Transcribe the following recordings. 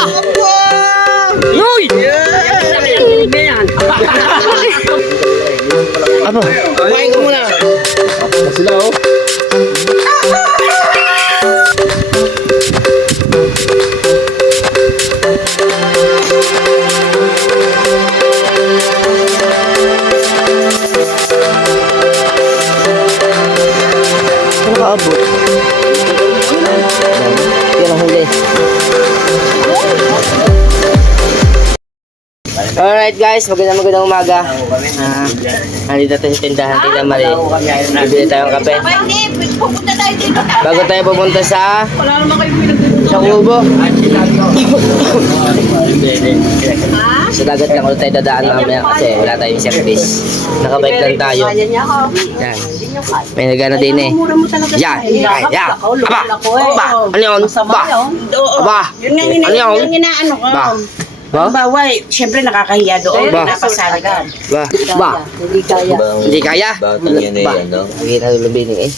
Uy! Apa? Kumain ko muna. Sila oh. Ano nakaabot? Yan ang huli. Alright guys, magandang umaga. Nandito tayo sa tindahan, Tita Marie. Bibili tayong kape. Bago tayo pupunta sa Kubo. Sa dagat lang ulit tayo dadaan mamaya kasi wala tayong service. Nakabike lang tayo. Yan. May nagana din eh. Yan. Yan. Aba. Aba. Ano yun? Ba. Aba. Ano yun? Ba. Ba? Baway, siyempre nakakahiya doon. Ba? Napasalagan. Ba. Ba. Hindi kaya. Hindi kaya? Batang yan eh, Ba. ano? Hindi na lubining eh.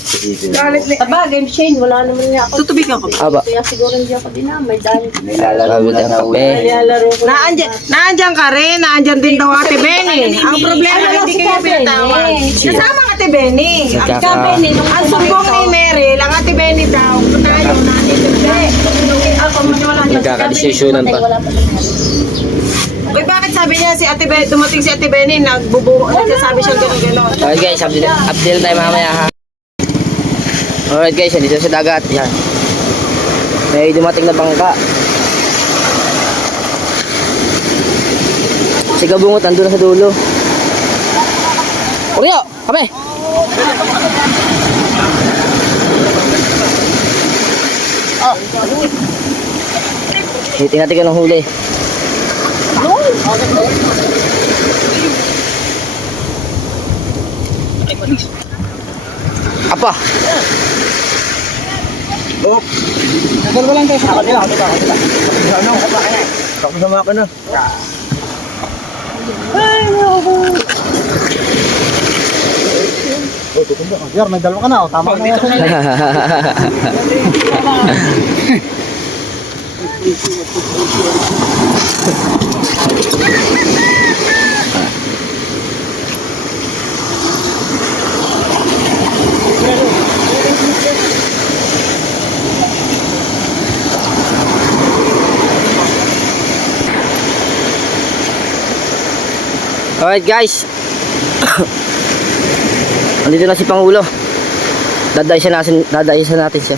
Aba, game chain, wala naman niya ako. Tutubigan ko. Aba. Kaya siguro hindi ako dinamay dahil Sabi tayong kape. nilalaro ko. Naandyan ka rin, naandyan din daw Ate Benny. Ang problema hindi kayo pinatawag. Kasama Ate Benny. Ang sumbong ni Mary, lang Ate Benny daw. Tayo, nandito ako maniwala niya. Nagkakadesisyonan pa. Uy, bakit sabi niya si Ate Benny, dumating si Ate Benny, nagsasabi siya gano'n-gano'n. Alright guys, update tayo mamaya ha. Alright guys, dito sa dagat. Yan. May dumating na bangka. Si Gabungot, andun na sa dulo. Oreo, kami! Tingnan natin ka ng huli. Apa? Oh. Nagal ko lang tayo sa kanila. Ano? Kapasama ka na. Oh, tutumba ka. Yar, may dalawa ka na. Oh. Tama na yan. Alright guys. Andito na si Pangulo. Dadaysan natin siya.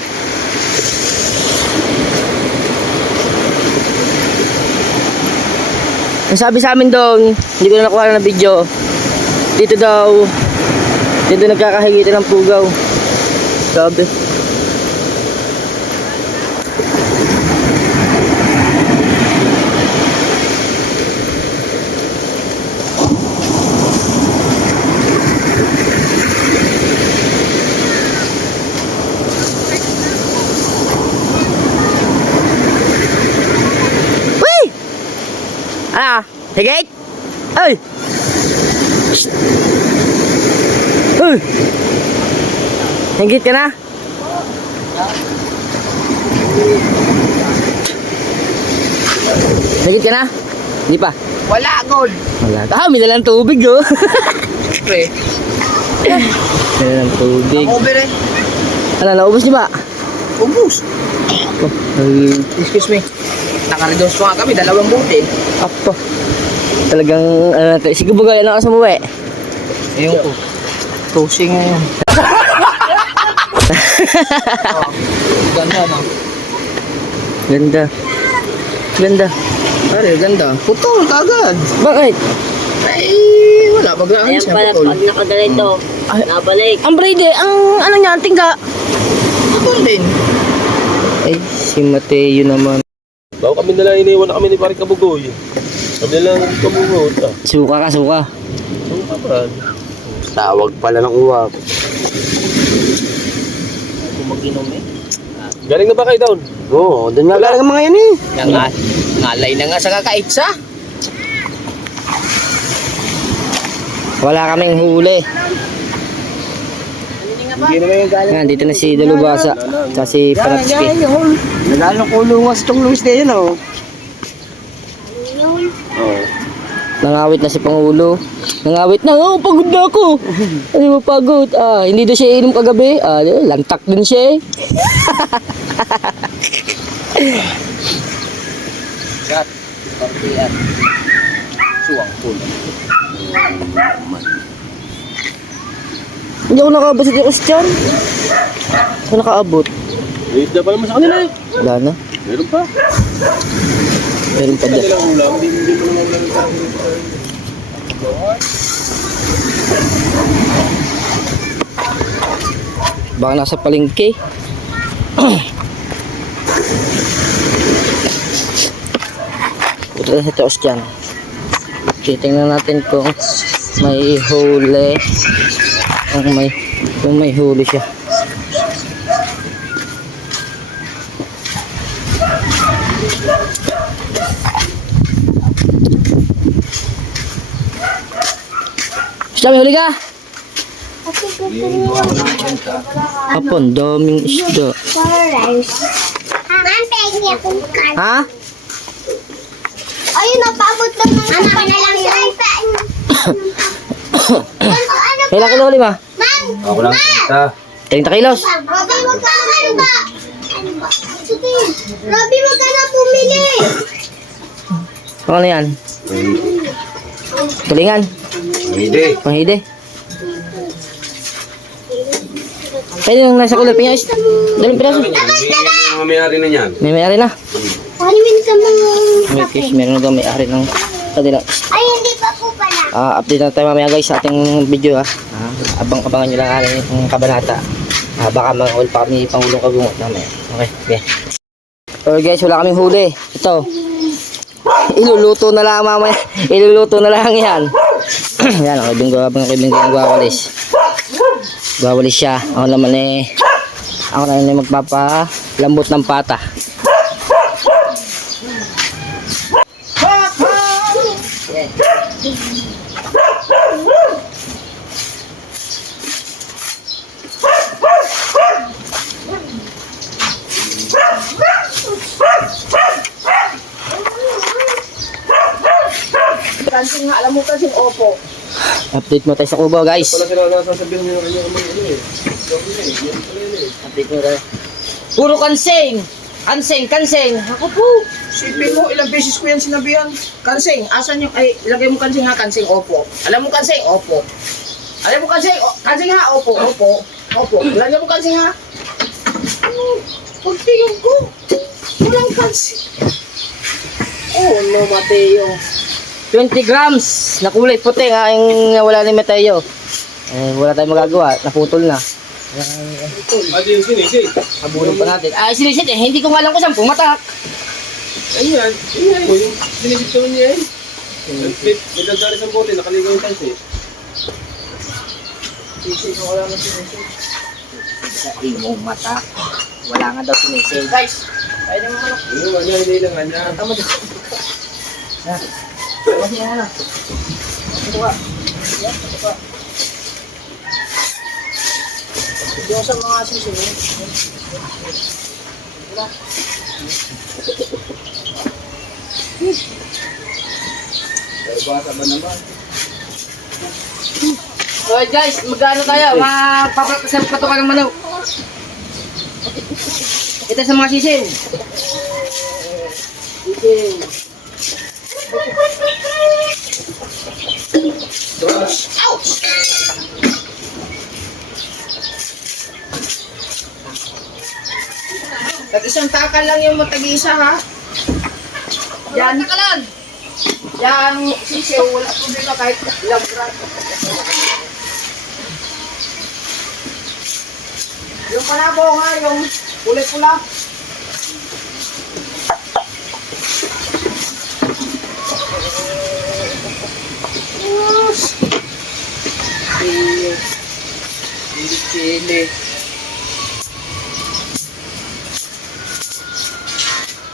Ang sabi sa amin doon, hindi ko na nakuha ng video. Dito nagkakahigitan ng pugaw. Sabi. Ano? Higit? Ay! Uy! Higit ka na? Higit ka na? Hindi pa? Wala, gold. Wala. Ah, may dalang tubig oh. Pre, May dalang tubig. over eh. Ano, naubos niyo ba? Ubus. Oh, ay, Excuse me. Nakaredos pa nga kami, 2 buti. apa. Talagang, sige bugay, ano ka sa muwi? Ayun ko. Tosing ngayon. Ganda no? Ganda. Ganda. Pare, ganda. Putol kagad. Bakit? Ay, wala. Baglaan siya. Putol. Pag nakaganito, nabalik. Ang bride, ang ano niya, ang tingga. Putol din. Ay, si Mateo naman. Bago kami nila iniwan na kami ni Pare Kabugoy. Kami nila kabugoy. Suka ka, suka. Ano ka ba? Tawag pala ng uwak. Kung mag-inom eh. Galing na ba kayo doon? Oo, doon nga galing ang mga yan eh. Ngalay na nga sa kakaitsa. Wala kaming huli. Hindi naman yung galing. Yan, dito na si Dalubasa. Tsaka si Panatski. Nagano kulungas itong lumis na yun oh. Nangawit na si Pangulo. Nangawit na, oh, pagod na ako. Ano mo pagod? Hindi daw siya inom kagabi. Lantak din siya eh. Gat, partiyan. Suwang pool. Hindi ako nakaabot sa Christian. Ako nakaabot. Wait na pala mo sa kanila eh. Wala na. Meron pa. Meron pa dyan. Kailang ulam, hindi mo naman ulam sa Baka nasa palengke. Punta na sa taos dyan. Titingnan natin kung may huli. Kung may huli siya. Isda, may huli ka? Hapon, daming isda. Ma'am, pengi akong card. Ha? Ayun, napabot lang ng anak na lang sa iPad. Ano Kailan kilo huli ma? Ma'am! Ako lang 30 kilos. Robby, wag ka na ano ba? Sige, Robby, wag ka na pumili. Ano yan? Tulingan. Hindi. Mahide. Pwede nang nasa kulay. Pinyas. Daling piraso. Mga may-ari na yan. May may-ari na. Palimin ka mga May fish. Meron na may-ari ng kanila. Ay, hindi pa po pala. Update na tayo mamaya guys sa ating video ha. Abangan nyo lang ang kabanata. Baka mga pa kami Pangulong Kagungot mamaya. Okay. Okay guys, wala kaming huli. Ito. Iluluto na lang mamaya. Iluluto na lang yan. Yan, ako yung gwawalis. Gwawalis siya. Ako naman ako na yung magpapalambot ng pata. Kansing nga, alam mo kasing opo. Update mo tayo sa Cubao guys. Wala sila sasabihin nyo kanya eh. Update mo tayo. Puro kansing! Kansing! Ako po! Sipin mo, ilang beses ko yan sinabihan. Kansing, asan yung, ay, ilagay mo kansing ha, kansing, opo. Alam mo kansing, opo. Alam mo kansing, kansing ha, opo. Lagyan mo kansing ha. Pagtingin ko, walang kansing. Oh, no, Mateo. 20 grams na kulay puti nga yung wala ni Mateo. Wala tayong magagawa. Naputol na. Adi yung sinisi. Habulong pa natin. Sinisit eh. Hindi ko nga alam kung saan pumatak. Ayan. Sinisip ko niya eh. May dagdari sa bote, nakaligaw yung tansi. Sa imong mata. Wala nga daw sinisit. Guys, pwede mo manok. Ano nga niya, hindi lang niya. Tama din. Kasi yan na. Ito ka. Ito ka. Yung sa mga susunod. Wala. Basa ba naman? Alright guys, magkano tayo? Patukan ng manok. Ito sa mga sisim. Sisim. Ouch! Tag-isang takal lang yung matag-isa ha. Yan. Takalan! Yan, sisiyo, wala problema kahit ilang grado. Yung panabo nga, yung kulay pula. Chili.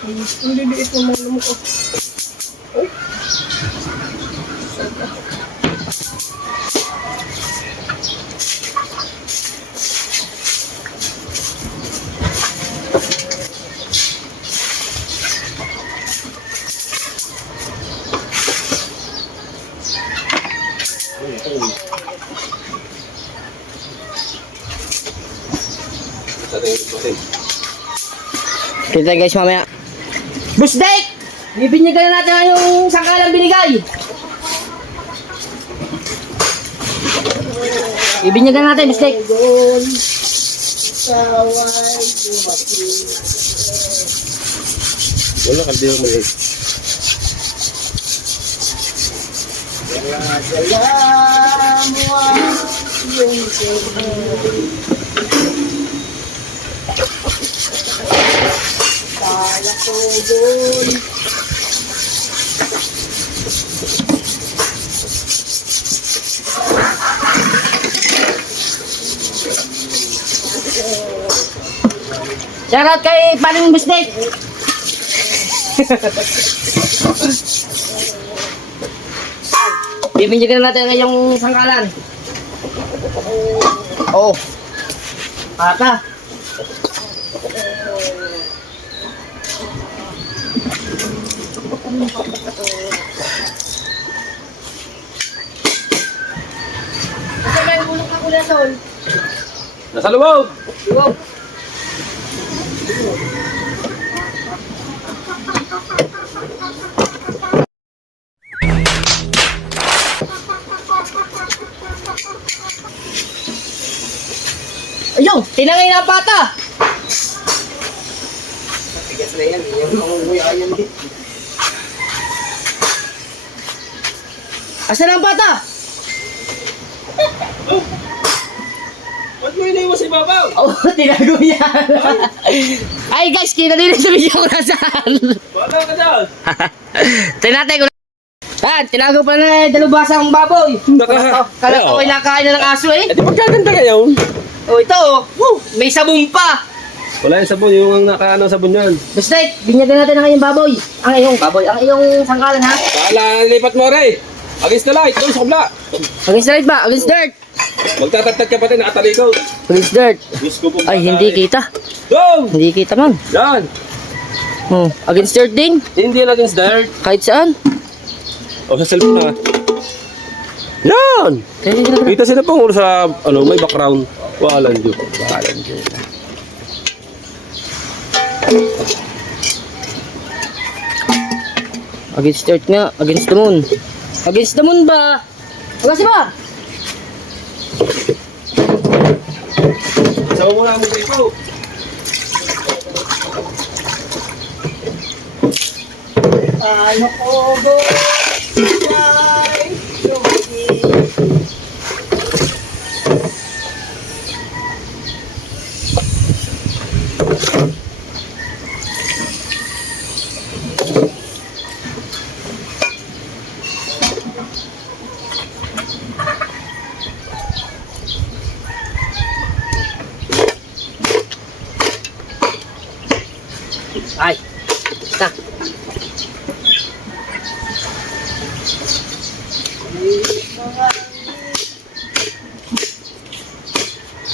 Ang liliit ng mga lumuk ko. Kita guys mamaya. Busdek! Bibinyagan na natin yung sangkalang binigay. Bibinyagan natin, Busdek. Wala ka din maliit. Shoutout kay Paring Busdek. Bibinyagan na natin ngayong sangkalan. Oh. Pata. Nasa loob! Ayun, tinangay na ang pata. Asan ang pata? Ba't mo iniwan sa ibabaw? Oh, tinago yan. Ay guys, kinalinis na video ko na saan. Wala ka dyan! Tinatay ko na. Yan, tinago pa na dalubasang baboy. Kala ko ko'y nakain na ng aso eh. Eh di magkaganda ka yun. Oh, ito oh. Woo, may sabon pa. Wala yung sabon, yung nakaano sabon yan. Bustek, binyagan natin ang iyong baboy. Ang iyong baboy, ang iyong sangkalan ha. Kala, lipat mo rin. Against the light, doon sa kabla. Against dirt ba? Against dirt. Magtatagtag ka pati, nakatalikod. Against dirt. Diyos ko po. Ay, hindi kita. Doon! Hindi kita man. Yan! Oh, against dirt din. Hindi yan against dirt. Kahit saan. O sa cellphone na. Yan! Kita sila pong sa, ano, may background. Walang Diyos. Walang Diyos. Against dirt nga. Against the moon. Against the moon ba? Agasi ba? Sama mo na ang mga ito. Ay. Ta.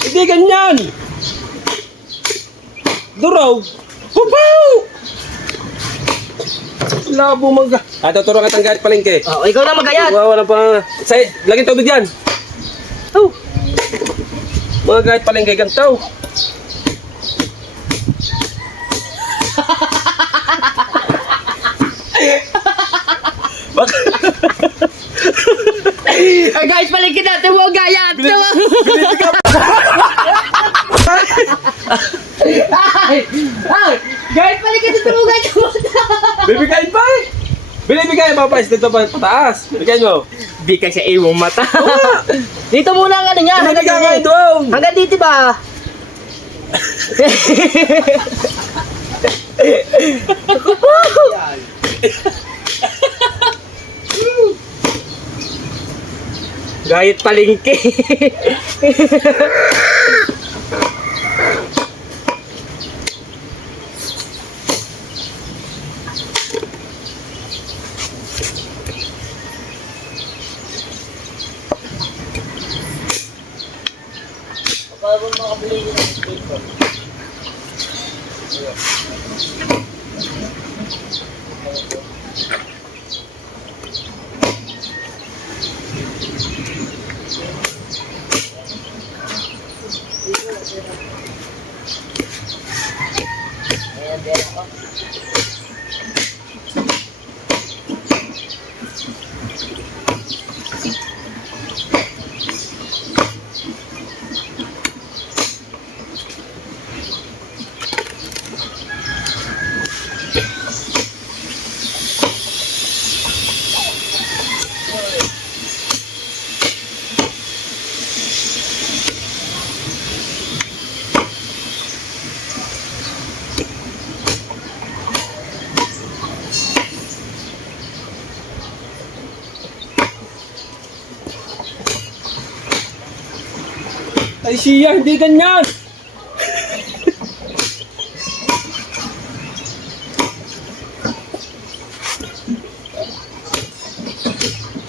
Hindi ganyan! Duraw! Pupaw! Labo mangga. Tuturo ka tanggalit palengke. Oh, ikaw na magayat. Wala pa. Say, laging tubig yan. Oh. Mga kahit palengke gantaw. Ay guys, balikin natin mo gayat. Ay, guys, balikin natin mo gayat. Bibigay pa eh. Binibigay mo pa dito pa pataas. Bibigay mo. Bigay sa iwang mata. Dito muna ang ano niya. Binibigay ka doon. Hanggang dito ba? Gayat palengke. Ay siya, hindi ganyan!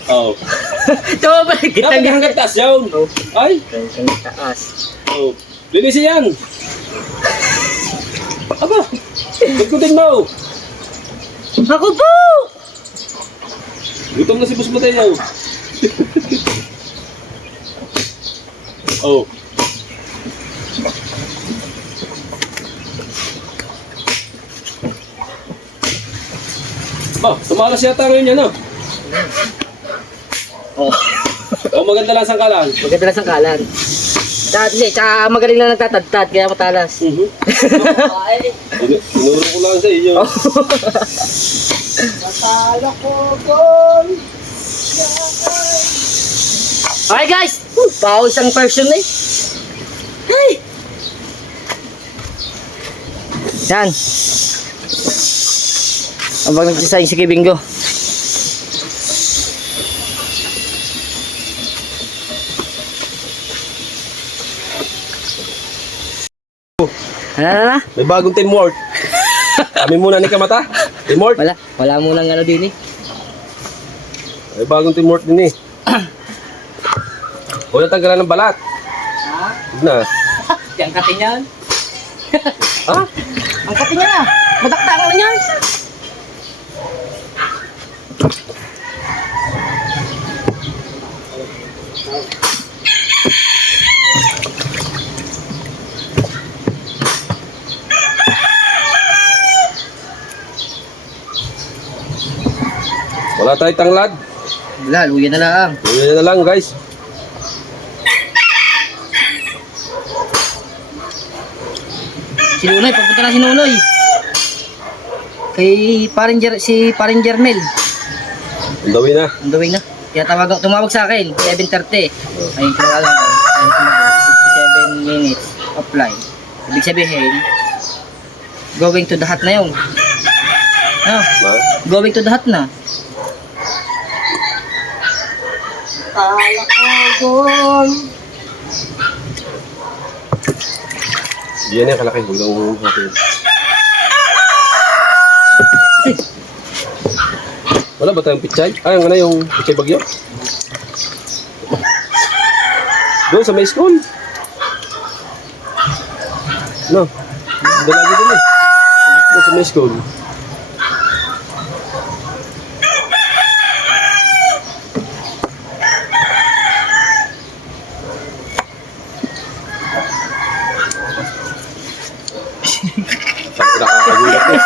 Oh. Tama ba? Dapat hanggang taas yun. Ay. Hanggang taas. Oh. Linisin yan. Aba. Pagkutin mo. Ako po! Gutom na si Boss Mateo. Oh. Ba, tumalas yata ngayon yan, no? Oh. O maganda lang sangkalan. Maganda lang sa kalan. Tsaka magaling lang nagtatadtad, kaya matalas. Tinuro ko lang sa iyo. Okay guys! Pao isang person eh. Hey! Yan. Habang nagsisayin si Kibingo. Ano? May bagong teamwork. Kami muna ni Kamata. Teamwork. Wala munang ano din eh. May bagong teamwork din eh. Huwag na tanggalan ng balat. Huwag na. Ang katin yan. Ha? Ang katin niya na. Madakta ka niyan. Wala tayong tanglad. Wala, luya na lang. Yan na lang guys. Si Nunoy, papunta na si Nunoy. Kay si Paring Jermel. Ang dawi na. Ang gawin na. Kaya tumawag sa akin, 7:30. Ayun, tinawagan ko. 57 minutes offline. Ibig sabihin, going to the hut na yun. No, Ma? going to the hut na. Yan yan kalaki. Huwag lang natin. Wala ba tayong pichay? Ay, ang ano yung pichay bagyo? Doon sa may school. No. Dalagi din eh. Doon sa may school. Nakakagulat eh.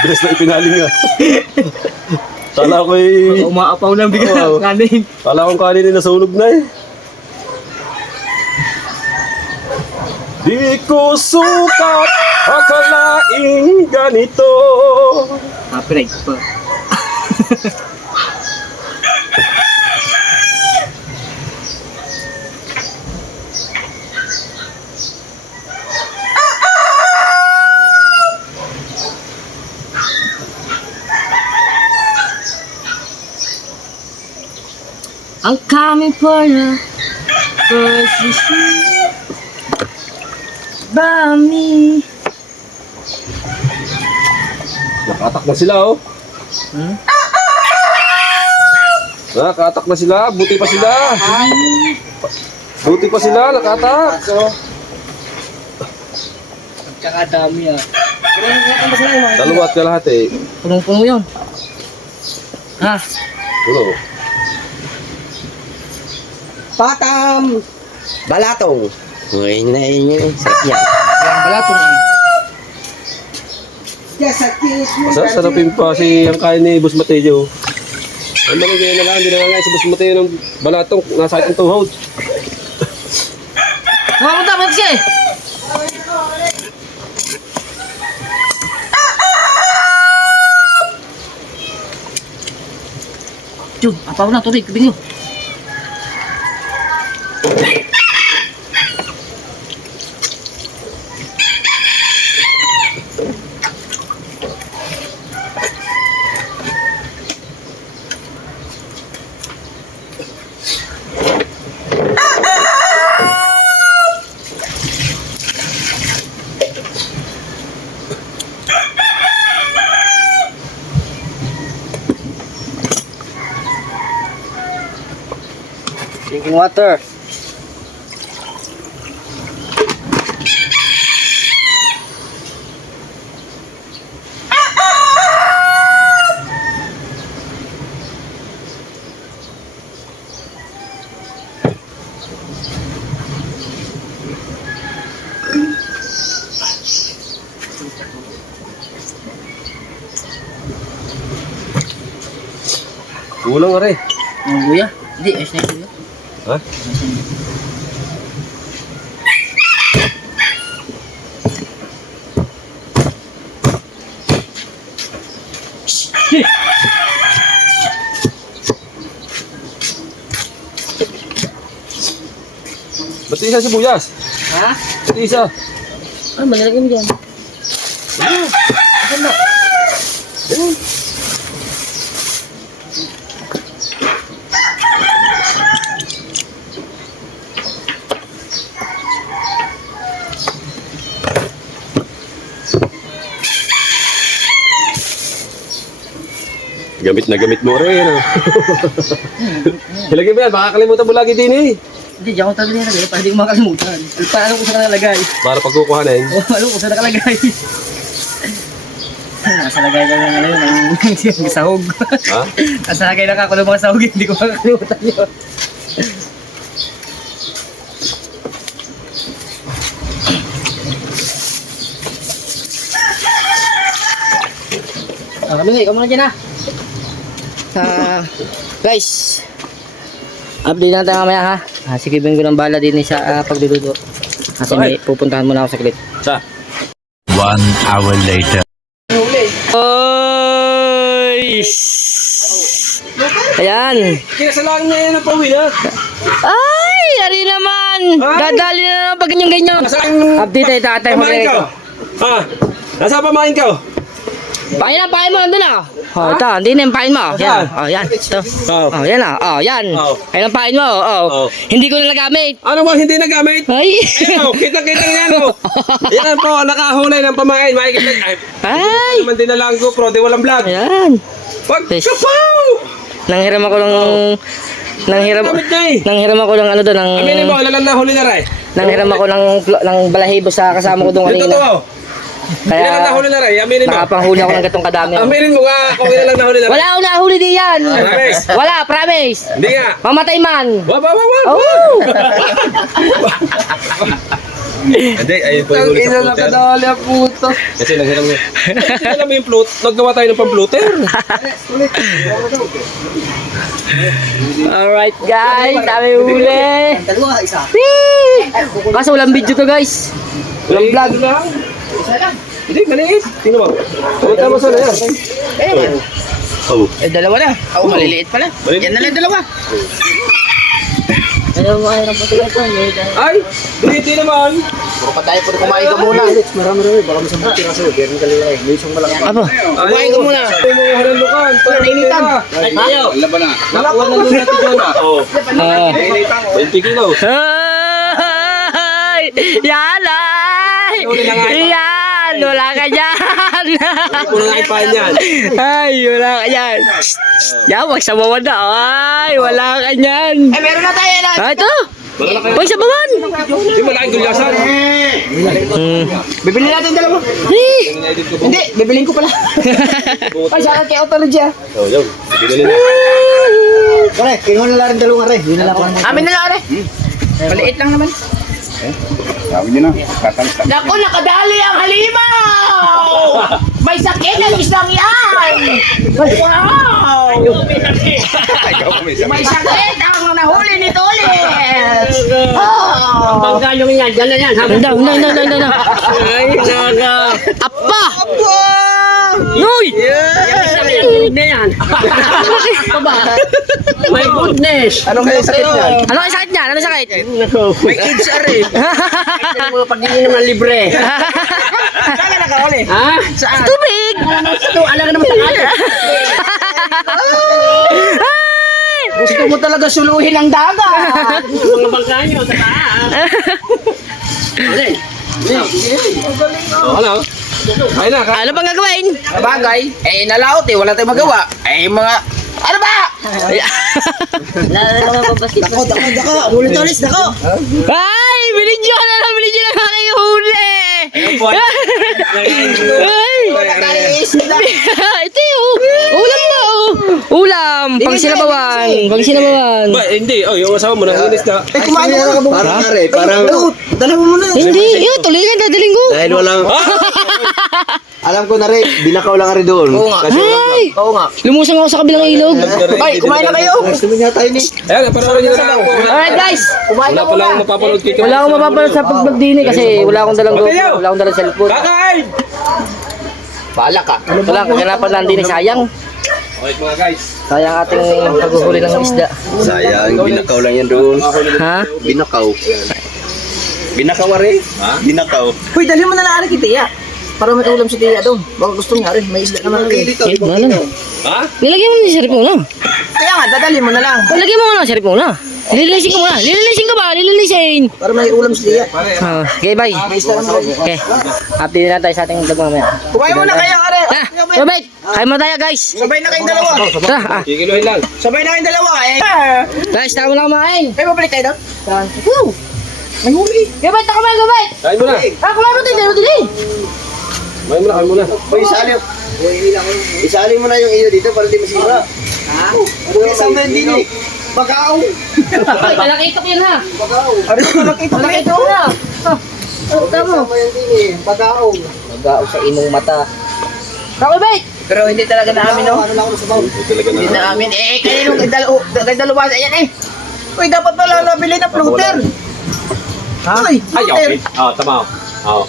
Bilis na ipinaling nga. Kala ko eh. Umaapaw ng bigla Oo. kanin. Kala kong kanin nasunog na eh. Di ko sukat akalaing ganito. Break pa. I'm coming for you, cause you see by me. Nakatak na sila oh. Nakatak na sila, buti pa sila. Buti pa sila, nakatak. Tsaka dami ah. Dalawa at kalahati. Punong-puno yun. Ha? Puno. Patam! Balatong. Uy, na yun. Sarap yan. Ang balatong eh. Sarapin pa si ang kain ni Boss Mateo. Ang manigay na lang, hindi na nga si Boss Mateo ng balatong. Nasa ating tuhod. Mamunta, ba't siya eh? Jun, apaw na, tubig, kabing nyo. Drinking water. Kulang nga rin. Kuya? Hindi, ayos na yun, kuya. Ha? Ba't isa sibuyas? Ha? Ba't isa? Ah, manilagay mo dyan. Gamit na gamit mo rin. Ano? Ilagay mo yan, baka kalimutan mo lagi din eh. Hindi, diyan ko talaga nilagay para hindi ko makalimutan. Paano ko saan nakalagay? Para pagkukuhanin. Alam ko saan nakalagay. Nasa lagay na lang yun, ang sahog. Ha? Nasa lagay na ako ng mga sahog, hindi ko makakalimutan yun. Kami nga, ikaw muna dyan guys, update na tayo mamaya ha. Si Kevin ko ng bala din sa pagluluto. Kasi may pupuntahan muna ako saglit. Sa? 1 hour later. Oy! Ayan. Kinasalaan niya yan ang pauwi na. Ay! Ari naman! Dadali na naman pag ganyan-ganyan. Update tayo tatay mo Pamain ka. Ha? Nasa pamain ka? Pain mo, nandun na. Oh, ito, hindi na yung pain mo. Yan, oh, yan. Ito. Oh, yan na. Oh, yan. Ayun ang pain mo. Oh. Hindi ko na nagamit. Ano mo hindi nagamit? Ay! Ayun, kita-kita yan o. Yan po, nakahulay ng pamain. Makikita. Ay! Naman din na lang ko, pro, di walang vlog. Ayan. Wag, Yes. kapaw! Nanghiram ako ng... Gamit niya eh. Nanghiram ako ng ano doon, ng... Aminin mo, alam na huli na rin. Nanghiram ako ng balahibo sa kasama ko doon Yung kanina. totoo. Ilan na huli na rin, aminin mo. Nakapanghuli ako ng gatong kadami. Aminin mo nga kung ilan lang nahuli na rin. Wala akong nahuli din yan. Promise. Wala, promise. Hindi nga. Mamatay man. Wag. Oh! Hindi, ayun po yung huli sa floater. puto. Kasi naghiram niya. Alam mo yung float, naggawa tayo ng pang-floater. Alright guys, dami huli. Dalawa, isa. Kaso walang video to guys. Walang vlog. Hindi, maliit. Tingnan mo. Tama sana yan. Oh. Eh, dalawa na. Ako, maliliit pala. Maliliit. Yan na lang dalawa. Ano mo ay rapot ito? Ay, hindi naman. Puro pa tayo, puro kumain ka muna. Marami. Baka masambot ka sa'yo. Ganyan ka lang. May isang malaki. Apo, kumain ka muna. Ay, mga halalukan. Nainitan. Ay, ayaw. Laban na. Nakakuha na doon natin doon ah. Oo. 20 kilos. Ay! Yan ay! Huli na nga ito. Yan! Wala ka dyan! Puno nga ipahan yan. Ay! Wala ka dyan! Yan! Wag sa bawan na! Ay! Wala ka dyan! Eh! Meron na tayo na! Ah! Ito! Wag sa bawan! Yung malaking gulyasan. Bibili natin dalawa! Hindi! Bibilin ko pala! Ay! Saan kay Autology ah! Oh, yun. Bigyan na. Pare, kinuha na lang rin dalawang aray. Yun na lang ako. Amin na lang eh! Maliit lang naman. Sabi niyo na. Tatalis na. Naku, nakadali ang halimaw! May sakit ang isang yan! Wow! May sakit ang nahuli ni Tolit! Oh! Pagkano yan, dyan na yan. Handa! Ay! Naga! Apa! Uy! Na yan. My goodness. Anong kaya sakit niyan? Ano ang sakit niya? Ano ang sakit? May kids are. Mga pag-iinom ng libre. Saan ka nakahuli? Ha? Sa tubig! Ito, alam ka naman sa akin. Gusto mo talaga suluhin ang dagat! Mga bangka nyo, sa taas. Okay. Oh, ano? Kain na. Ano pang gagawin? Bagay, eh nalaot eh, wala tayong magawa. Eh mga Ano ba? Ulit-ulit, nako. Ay! Binidyo na lang! Binidyo na lang yung huli! Ay! Ito yung ulam na oh! Ulam! Pang sinabawan! Pang sinabawan! Ba, hindi. Oh, yung asawa mo nanginis ka. Eh, kumain ka na. Parang pare, parang... Dala mo muna. Hindi! Yun! Tuloy nga dadaling ko! Dahil walang... Alam ko na rin, binakaw lang ka rin doon. Oo nga. Ay! Oo nga. Lumusang ako sa kabilang ilog! Bay, kumain na kayo. Gusto mo niya tayo ni... Ayan, panoorin nyo na lang. Alright guys! Wala pa lang mapapanood kay Wala akong mapapanood sa pag-vlog din eh kasi wala akong dalang GoPro, wala akong dalang cellphone. Kakain! Bahala ka. Ito lang, kaganapan lang din eh, sayang. Okay mga guys. Sayang ating paghuhuli ng isda. Sayang, binakaw lang yan doon. Ha? Binakaw. Binakaw rin? Ha? Binakaw. Uy, dali mo na lang kita ya. Para may ulam si Tia doon. Baka gusto niya rin, may isda naman rin. Eh, wala na. Ha? Nilagyan mo na yung sarip mo na. Kaya nga, dadali mo na lang. Lagyan mo na yung sarip mo na. Lililisin ko muna. Lililisin ka ba? Lililisin. Para may ulam si Tia. Okay, bye. Okay. Update na tayo sa ating vlog mamaya. Kumain muna kayo, are. Robert, kain mo tayo guys. Sabay na kayong dalawa. Tara, Kikiluhin lang. Sabay na kayong dalawa. guys, tama na kumain. May babalik tayo doon? Woo! May huli. Gabay, taka kumain, gabay. Kain mo na. Kumain mo tayo, dili. Kain mo na, kain mo na. Uy, isali mo na yung iyo dito para di masira. Ha? Isang na din eh. Bakaw. Ay, malakita ko yan ha. Are, nakita mo Malakita ito. ko na. Tama. Isama yan din eh. Bakaw. Magaw sa imong mata. Robert. Pero hindi talaga namin, no? Ano lang ako sa baw. Talaga na. Hindi namin. Kaninong dalawa yan eh. Uy, dapat pala nabili na floater. Uy, Ay, okay. floater. Tama. Oo.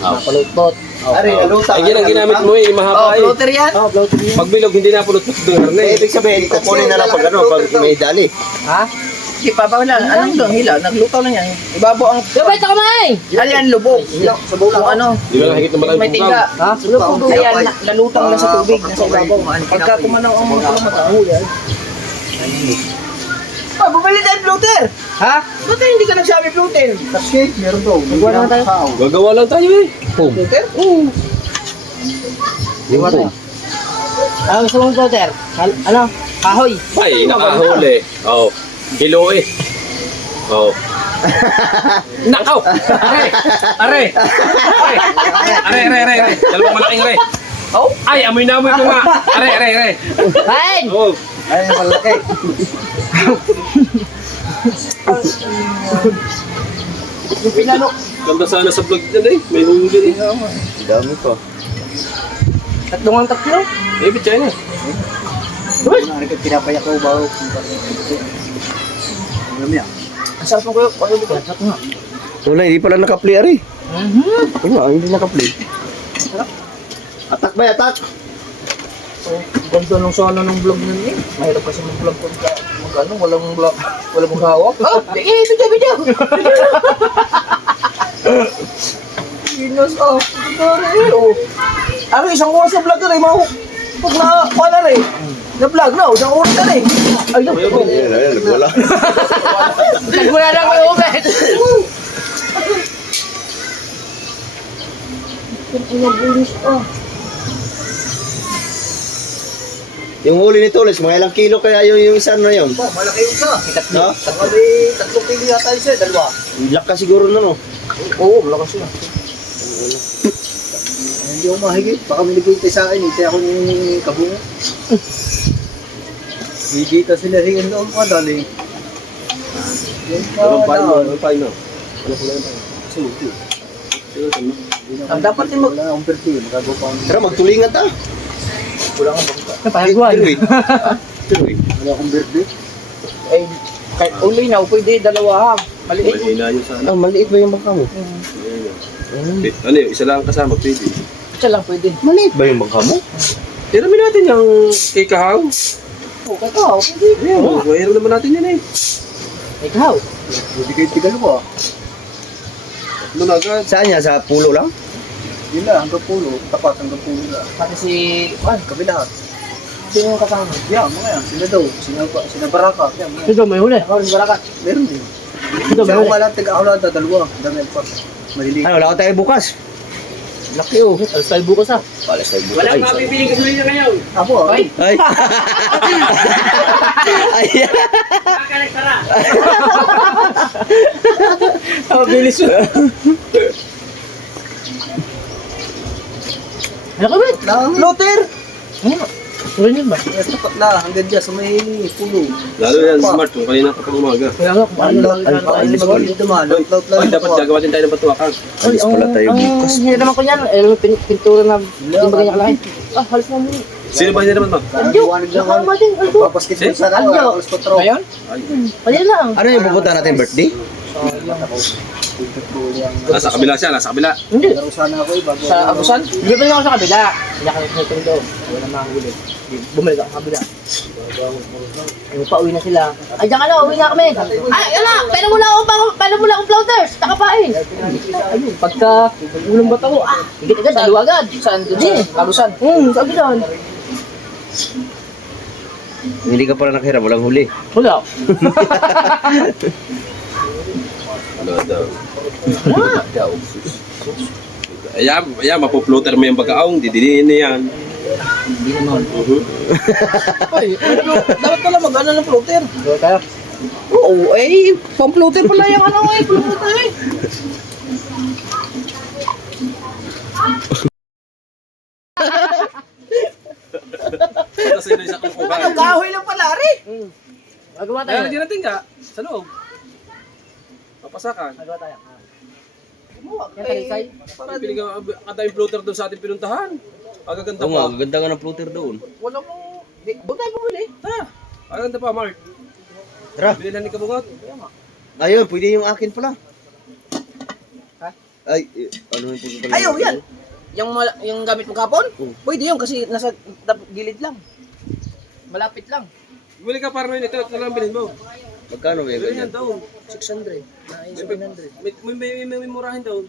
Napalutbot. Are, aluta. Ay, yan ang ginamit mo eh, Oh, mahaba eh. floater yan. Pag bilog, hindi na pulot-pulot ng harne. Ibig sabihin, kukunin na lang pag ano, pag may dali. Ha? Sige, papaw lang. Anong doon? Hila. Naglutaw lang yan. Ibabaw ang... Gabay, taka kumain. Alyan, lubog. Kung ano. Di ba nakikita mo May tiga. Ha? Ayan, lalutang lang sa tubig. Nasa ibabaw. Pagka kumanaw ang mga matahuli. Pa, bumili tayo floater. Ha? Ba't hindi ka nagsabi floater? Kasi, meron daw. Nagawa na tayo. Gagawa lang tayo eh. Floater? Nagawa tayo. Ano gusto mong floater? Ano? Kahoy. Ay, nakahuli. Oo. Kilo eh. Oo. Nakaw! Are! Are! Dalawang malaking are. Oh? Ay, amoy na amoy ko nga. Are! Kain! Oo. Ay, malaki. Yung pinano. Ganda sana sa vlog dyan eh. May huli eh. Dami ko. Tatlong ang tatlo. Eh, bitchay na. Ano ka pinapayak ko ba? Alam niya. Asal po kayo. Paano ba ka? Wala, hindi pala nakapli ari. Wala, hindi nakapli. Atak ba, atak? Ganda nung sana ng vlog nun eh. Mahirap kasi mag-vlog kung magkano. Walang vlog. Walang maghawak. Oh, video. Ginos, oh. Ito oh. Ano, isang oras na vlog na rin. Pag na, na rin. Na-vlog na, isang oras na rin. Ay, no. Ayan, nagwala. Nagmula lang ko yung umet. Yung huli ni Tulis, mga ilang kilo kaya yung isa na yun? Malaki yung isa. No? Bali, 3 kilo yata yung isa, dalawa. Ilak ka siguro na no? Oo, malakas yun. Hindi ako mahigit. Baka may nagkita sa akin. Hindi ako yung kabunga. Higita sila rin doon. Dali. Anong pain mo? Anong pain mo? Ano pala yung pain? Suti. Ang dapat din mag... Wala akong perti. Magagawa pa. Tara, magtulingan ta. Wala kang bangka. Napahagwan. Tuloy. Wala akong birthday. Eh, kahit uli na, pwede dalawa ha. Maliit. Mahina yun sana. Ah, maliit ba yung bangka mo? Ano yun? Isa lang kasama, pwede. Isa lang pwede. Maliit ba yung bangka mo? Tiramin natin yung kay Kahaw. Oo, kakao. Pwede. Oo, mayroon naman natin yan eh. Ikaw. Hindi kayo tigal mo ah. Tatlo na agad. Saan niya? Sa pulo lang? Yun lang, hanggang pulo. Tapat hanggang pulo lang. Pati si... Juan, Kabila. sino yung kasama? Yan, mga yan. Sila daw. Sina Baraka. Yan, mga yan. Ito, may huli. Ako, si Barakat. Meron din. Ito, may Siya huli. ko lang, taga-ako lang, dalawa. Dami pa. Maliliit. Ay, wala ko tayo bukas. Laki oh. Alas tayo bukas ah. Alas tayo bukas. Walang mapipiling gasolina ngayon. Ako, ay. Ay. Ay. Baka nagtara. Mabilis yun. Ano ka ba? Floater! Ano yun ba? Tapat na, hanggang dyan sa may pulo. Lalo yan, smart. Kung kanina kapag umaga. Kaya nga, kung ano lang Dito man, float lang. Ay, dapat gagawa din tayo ng batuakan. Alis pala tayo bukas. Hindi naman ko yan. Alam mo, pintura na timba ganyan kalaki. Ah, halos na muli. Sino ba hindi naman, ma'am? Nakama din. Aldo. Papasketball sana ako, Anjo. alas 4. Ngayon? Kanina lang. Ano yung pupunta natin birthday? Nasa kabila siya, nasa kabila. Hindi. Laro sana ako eh, bago. Sa Abusan? Hindi pa rin ako sa kabila. Hindi ako nagsitin doon. Wala na mahuli. Bumalik ako sa kabila. Yung pauwi na sila. Ay, diyan ka na, uwi na kami. Ay, ala, pero mula akong floaters. Nakapain. Ayun, pagka ulang bata ko, higit agad, dalawa agad. Saan? Doon sa Abusan. Sa Abusan. Hindi ka pala nakahirap, walang huli. Wala. Ano daw? Ayan, mapuploater mo yung pagkaong, didiliin na yan. Hindi naman. Ay, dapat pala mag-ano ng floater. Dito tayo. Oo, eh, pang-floater pala yung ano eh, floater eh. Tapos yun yung sa kulukuhan. Ano, kahoy lang pala rin. Magawa tayo. Kaya lagyan natin nga, sa loob. Papasakan. Magawa tayo. Yan, Eh, talisay. para Pili ka, ang daming floater doon sa ating pinuntahan. Ang gaganda Oo nga, pa. ganda nga ng floater doon. wala mong... Huwag tayo bumili. Tara, ang ganda pa, Mark. Tara. Bili na ni Kabungot. Ayun, pwede yung akin pala. Ha? Ay, ano yung pwede pala? Ayaw, yan. Yung gamit mo kapon? Pwede yun kasi nasa gilid lang. Malapit lang. Bumili ka para na yun, ito lang bilhin mo. Magkano ba yung Bilhin ganyan? yan daw. 600. May murahin daw.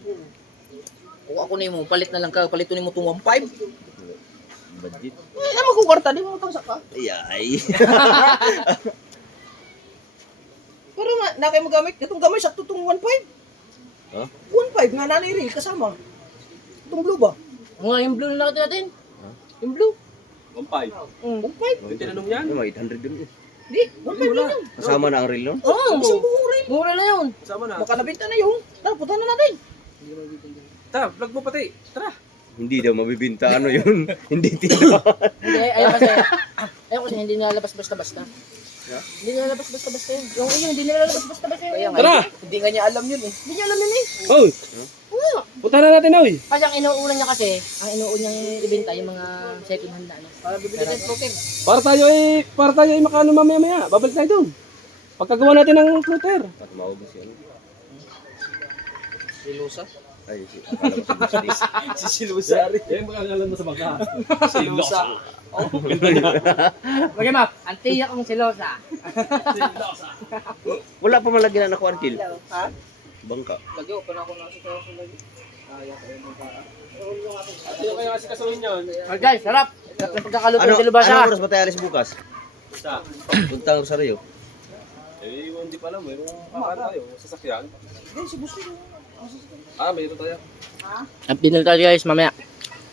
Kung ako na mo, palit na lang ka, palito ni mo itong 1.5. Budget. Eh, magkukarta, di mo matangsak ka. Ay. Pero na kayo magamit, itong gamay, sakto itong 1.5. Ha? 1.5 nga nanay rin, kasama. Itong blue ba? Mga yung blue na nakita natin. Yung blue. 1.5. 1.5? Yung tinanong yan. Ano, 800 dun eh. Di, 1.5 lang yun. Kasama na ang reel nun? Oo, isang buong rin. Mura na yun. Sama na. Baka nabenta na yun. Tara, punta na natin. Tara, vlog mo pati. Tara. Hindi daw mabibinta, ano yun? Hindi tino. Hindi, ayaw kasi hindi nilalabas basta-basta. Hindi nilalabas basta-basta yun. Yung yun, hindi nilalabas basta-basta yun. Tara! Hindi nga niya alam yun eh. Hindi niya alam yun eh. Oy! Punta na natin, oy! Kasi ang inuuna niya kasi, ang inuuna niyang ibenta yung mga second hand na ano. Para bibili tayo ng token. Para tayo ay makaano mamaya-maya. Babalik tayo doon. Pagkagawa natin ng floater. At maubos yan. Si Lusa? Ay, akala ko si Si Lusa rin. Eh, makakalan mo sa bangka. Si Lusa. Bagay map, ang tiyak kong silosa. Wala pa malagyan na ako, Arkil. Ha? Bangka. Lagyo, pa na ako nasa kaso lagi. Sino kaya kasi kasuhin yun? Oh guys, sarap. Sarap ng pagkakaluto Ano, ng dilubasa. anong oras ba tayo alis bukas? Sa? Punta sa Rio. Eh, hindi pa alam. Mayroong kakaan tayo. Sasakyan. Hindi, si Busto. Mayroon tayo. Ang pinil tayo guys, mamaya.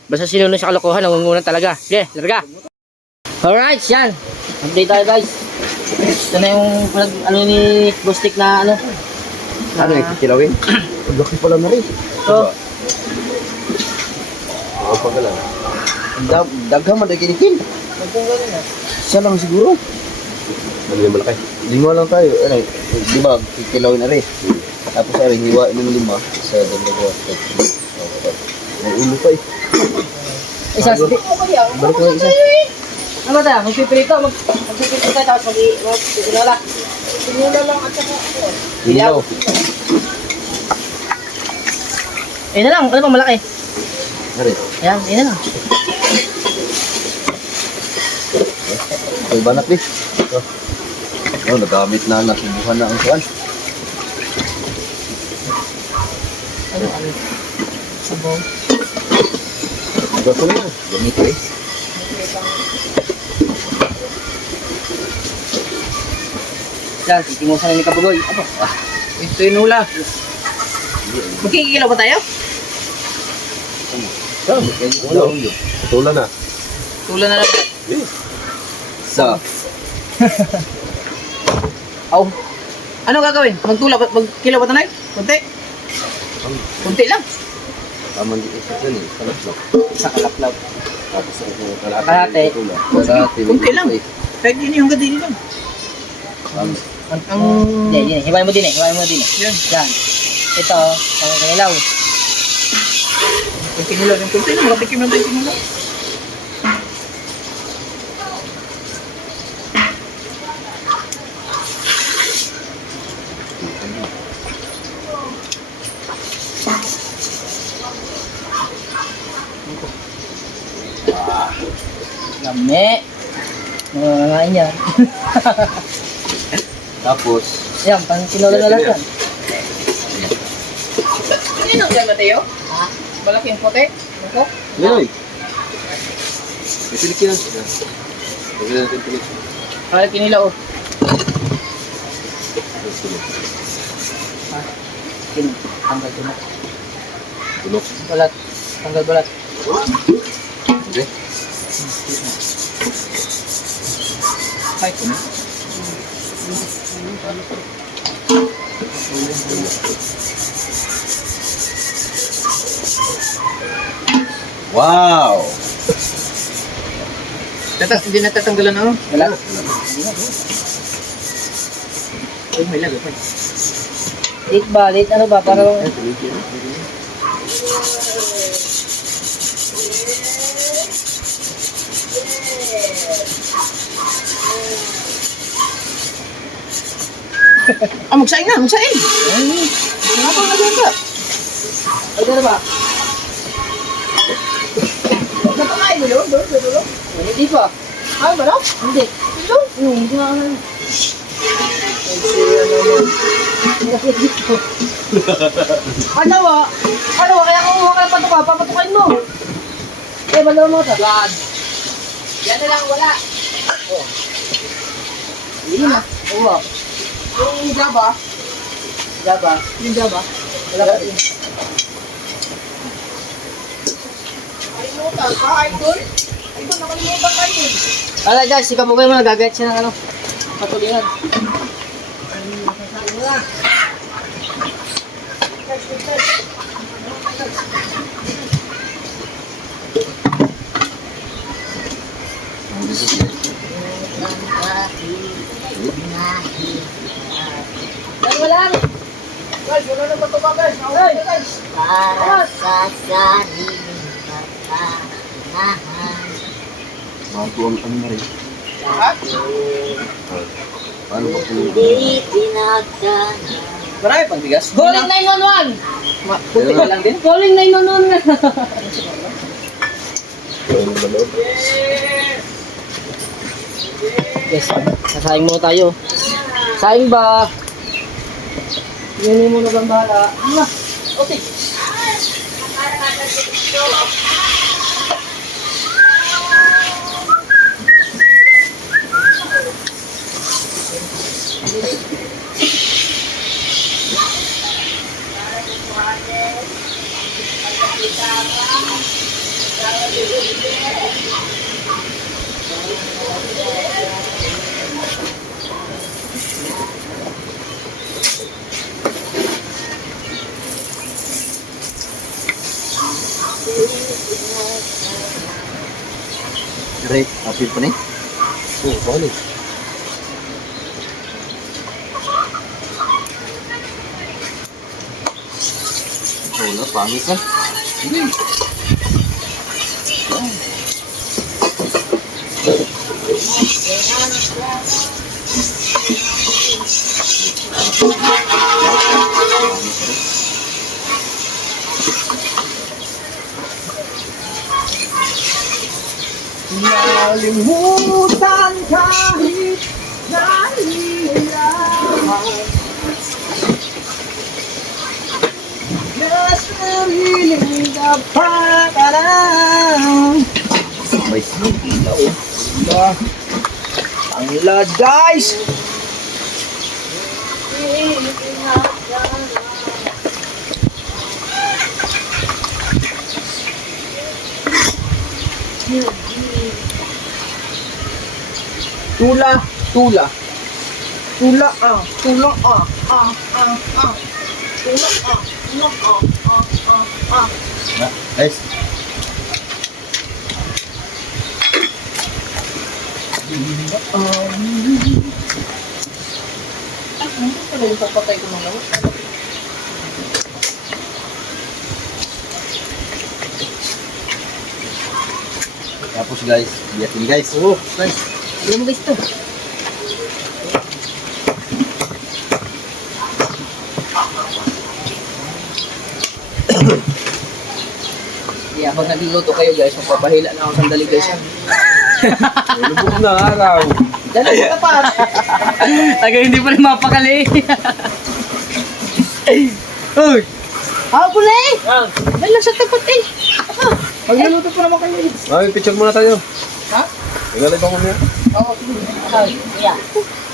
Basta sinunod sa kalokohan, nangungunan talaga. Sige, larga. Alright, yan. Update tayo guys. Ito na yung ano ni Bustik na ano. Ano yung kilawin? Laki pala na rin. Ito. Oo, pagkalan. Daghang man na ginikin. Isa lang siguro. Ano yung malaki? 5 lang tayo. Ano, di ba, kilawin na rin. Tapos ay hiwa ng 5. Isa din na gawa. May ulo pa eh. Isa, sige. Balik ko isa. Ano ba tayo? Magpipirito. Magpipirito tayo. Tapos mag-inola. Inola lang at saka ako. Ilaw. Ayun na lang. Ano bang malaki? Ari. Ayan, ayun na lang. Ay, banat eh. Oh, nagamit na. Nasubuhan na ang kuwan. Ano? Sabaw. Ito ko yun. Gamit eh. Yan, titimusan na ni Kabugoy. Aba, Ito yung nula. magkikilaw ba tayo? Tulan na. Tulan na lang. Sa. Aw. Ano gagawin? Magkilo ba tanay? Kunti? Kunti lang. Aman di isa yan eh. Kalap-lap. Sa kalaplap. Tapos ang Kalahati. Kalahati. Kunti lang. Kahit yun yung gadini lang. Ang... Yan. Hiwain mo din eh. Yan. Ito, ang kanilaw. Yung kinilaw. Yung kunti lang. Matikim lang tayo kinilaw. Lami. Nangangain yan. Tapos, Yan, pang kinola na lang yan. Ano yung Mateo? Ha? Malaking puti? Ako? Yan. Pipilik yan. Pagkila natin pilik. Malaking nila oh. Tanggal tunok. Tulok. Balat. Tanggal balat. okay. Ay, tunok. Wow! Hindi natatanggalan ako. Balat. Ay, may lagay pa. Late ba? Late ano ba? Para magsaing na, magsaing. Ano nagawin ka? Ay, gano'n ba? Napakain mo yun? Doon? Hindi pa. Ay, ba no? Hindi. Ito? Hindi nga. Ano ba? Kaya kumuha ka ng patuka, papatukain mo. Eh, balaw mo ito. God. Yan na lang, wala. Oh. Hindi na. Oo. Yung Java. Yung Java. Wala ka din. Kalimutan ka, idol. Idol, nakalimutan ka yun. Wala guys, ikaw mo kayo mga gagayat siya ng ano. Patulingan. Wala. Guys, wala na ba ito ba guys? Guys. Para sa sariling katanahan. Makakuha kami na rin. Ha? Paano ba kung Di pinagdana. Marami pang bigas. Calling 911! Puti ka lang din. Calling 911 nga. Yes, sasaing muna tayo. Saing ba? Yun mo na bang bahala? Okay. Ray, apil pa ni? Oo, paano? Wala, pangit ka. Nalimutan kahit nahihirapan. Nasariling kapakanan. May snow, ilaw. Ang lad guys! Tula. Tula. Tula ah. Tula ah. Tula ah. Guys. Ano yung papatay ko ng lawak? Tapos guys, biyakin guys. Oo, guys. Hindi mo guys to. Hindi, habang nagluluto kayo guys, magpapahila na ako sandali guys. Lubog na araw. Dali ka pa. Taga hindi pa rin mapakali. Uy! Habol eh! Dahil lang sa tapat eh. Magluluto pa naman kayo eh. Ay, picture muna tayo. Ha? Tingnan ko muna. Oo, kuya.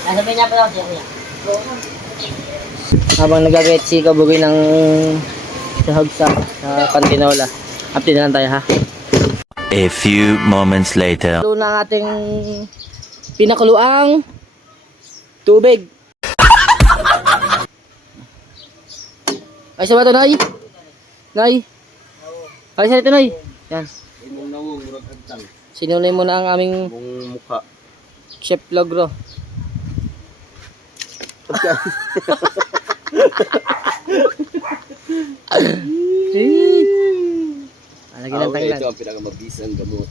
Nasabihin niya pa lang siya kuya. Habang nagagayat si Kabugoy ng sahog sa pantinola. Update na lang tayo ha. A few moments later. Lalo na ang ating pinakuluang tubig. Ay, sa ba ito, Nay? Nay? Ay, sa ito, Nay? Yan. Sinunay mo na ang aming Mong mukha. Chef Logro. Lagyan ng tanglan. Ito ang pinakamabisang gamot.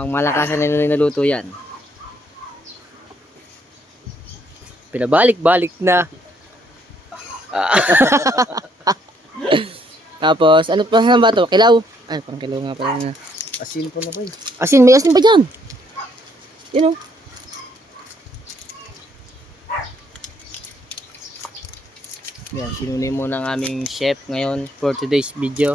Ang malakasan na nila naluto yan. Pinabalik-balik na. Tapos, ano pa saan ba ito? Kilaw? Ay, parang kilaw nga pala na. Asin pa na ba eh? Asin, may asin pa dyan. Yun o. Yan, sinunay muna ang aming chef ngayon for today's video.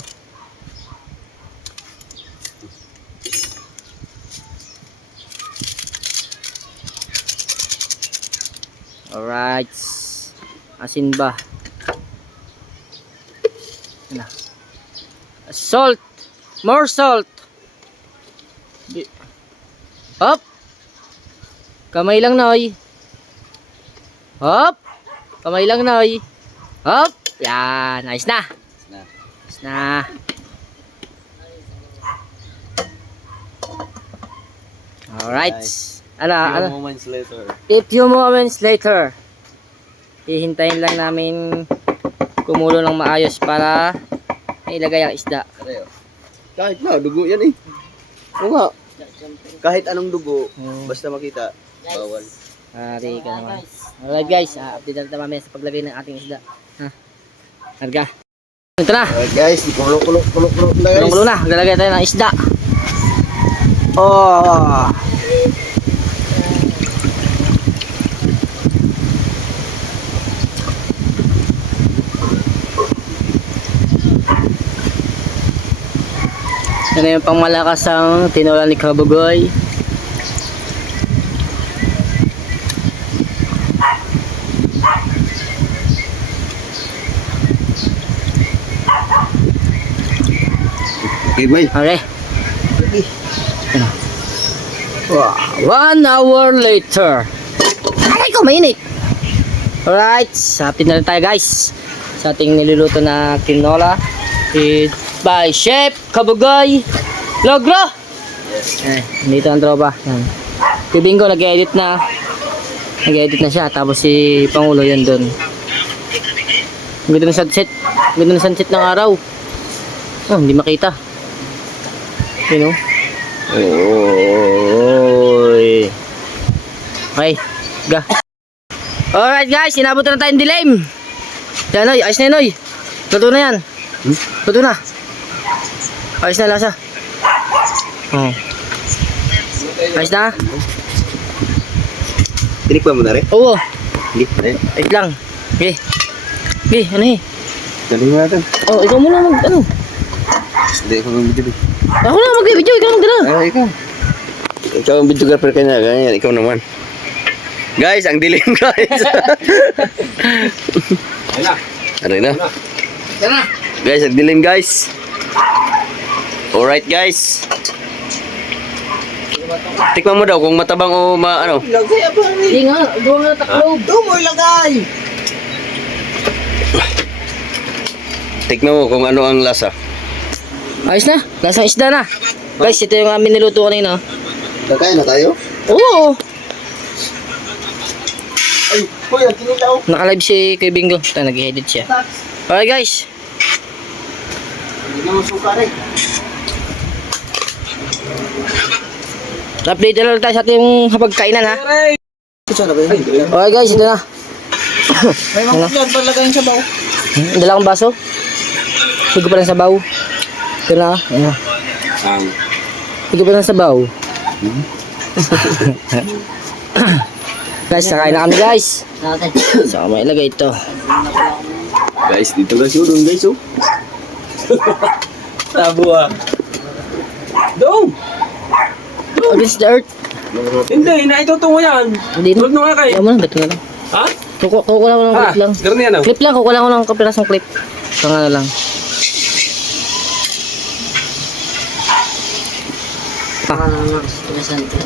Alright. Asin ba? Yan na. Salt. More salt. Hop. Kamay lang, Noy. Hop. Kamay lang, Noy. Hop. Yan. Nice na. Nice na. Alright. Few moments later. A few moments later. Hihintayin lang namin kumulo ng maayos para ilagay ang isda. Kahit na, dugo yan eh. Oo nga. Kahit anong dugo, basta makita, bawal. Hari ka naman. Alright guys, update natin mamaya sa paglagay ng ating isda. Ha? Harga. Ito na. Alright guys, kulo na guys. Kulong-kulo na. Maglalagay tayo ng isda. Oh. Yan na yung pangmalakas ang tinola ni Kabugoy. Okay, boy. Okay. Wow. 1 hour later. Aray ko, mainit. Alright, sapin na rin tayo guys sa ating niluluto na tinola by Chef Kabugoy Logro. Dito ang tropa. Yan. Si Bingo nag-edit na. Nag-edit na siya. Tapos si Pangulo yun dun. Ganda ng sunset. Ganda ng sunset ng araw. Oh, hindi makita. You know? Oy. Okay, ga. Alright guys, inabot na tayong dilim. Yan Noy, ayos na yun Noy. Luto na yan. Luto na. Ayos na lasa. Oh. Ayos na. Tinikman mo na rin? Oo. Hindi, ayun. Ayos lang. Okay. Okay, ano eh. Galing mo natin. Oh, ikaw muna mag, ano. Hindi, ako ng video. Ako na mag-video, ikaw lang dala. Ay, ikaw. Ikaw ang videographer ka niya, ganyan, ikaw naman. Guys, ang dilim guys. Ayun na. Ano na? Yan na. Guys, nagdilim guys. Alright guys. Tikman mo daw kung matabang o ano. Lagay apa rin. Hindi nga, doon nga taklob. Doon mo ilagay. Tikman mo kung ano ang lasa. Ayos na. Lasang isda na. Guys, ito yung amin niluto kanina. Kakain na tayo? Oo. Ay, kuya, kinilaw. Naka-live si Kuya Bingo. Ito, nag-edit siya. Okay guys. Hindi naman suka rin. Update na lang tayo sa ating hapagkainan ha. Okay guys, ito na. May mga yan, palagayin sa baw. Dala akong baso. Higo pa lang sabaw. Ito na. Ayan. Higo pa lang sabaw. Guys, nakain na kami guys. So, may ilagay ito. Guys, dito guys yun guys oh. Tabo ah. Doon! Against the earth. Hindi, naitutungo yan. Hindi na. Tulog na nga kayo. Ayaw mo lang, dito na lang. Ha? Kukulang ko ng clip lang. Ganun yan oh. Clip lang, kukulang ko ng kapirasong clip. Pang ano lang.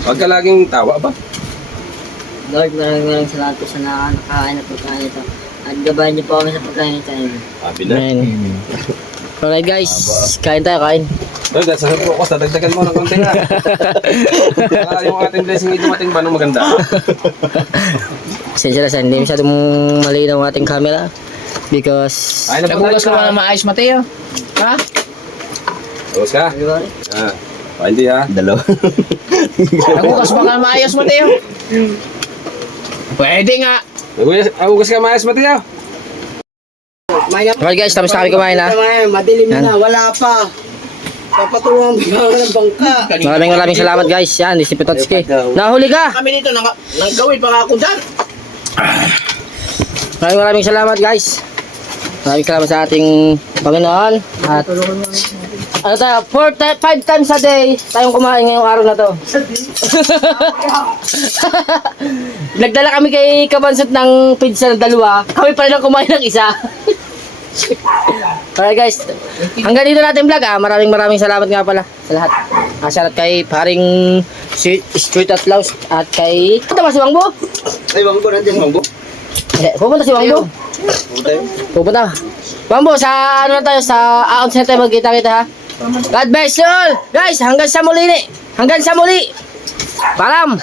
Huwag ka laging tawa ba? Lord, maraming salamat po sa nakakain na pagkain ito. At gabayan niyo po kami sa pagkain ito. Sabi na. Ayan. Alright guys, kain tayo, kain. Well, that's a po ako. Dadagdagan mo ng konti ha. Para yung ating blessing ay dumating ba nung maganda? Pasensya na sa hindi masyadong malinaw ang ating camera. Because... Ay, nabugas ka ba na maayos, Mateo? Ha? Bukas ka? Ah. Hindi ha? Dalawa. Nabukas ba ka na maayos, Mateo? Pwede nga. Nabugas ka maayos, Mateo? Alright guys, tapos na kami kumain ha. Madilim na, wala pa. Papatulungan mo ng bangka. Maraming salamat guys. Yan, si Petotski. Nahuli ka! Kami dito, nagawin pa nga ako dyan. Maraming salamat guys. Maraming salamat sa ating Panginoon. At ano tayo, 5 times a day tayong kumain ngayong araw na to. Nagdala kami kay Kabansot ng pizza na 2. Kami pa rin ang kumain ng 1. Alright guys, hanggang dito natin vlog ha. Maraming salamat nga pala sa lahat. Shoutout kay paring Street at Laos at kay... Punta ba si Wangbo? Ay, Wangbo, nandiyan Wangbo. Pupunta si Wangbo. Pupunta. Wangbo, sa ano na tayo, sa Aon na tayo magkita-kita ha. God bless you all! Guys, hanggang sa muli. Paalam!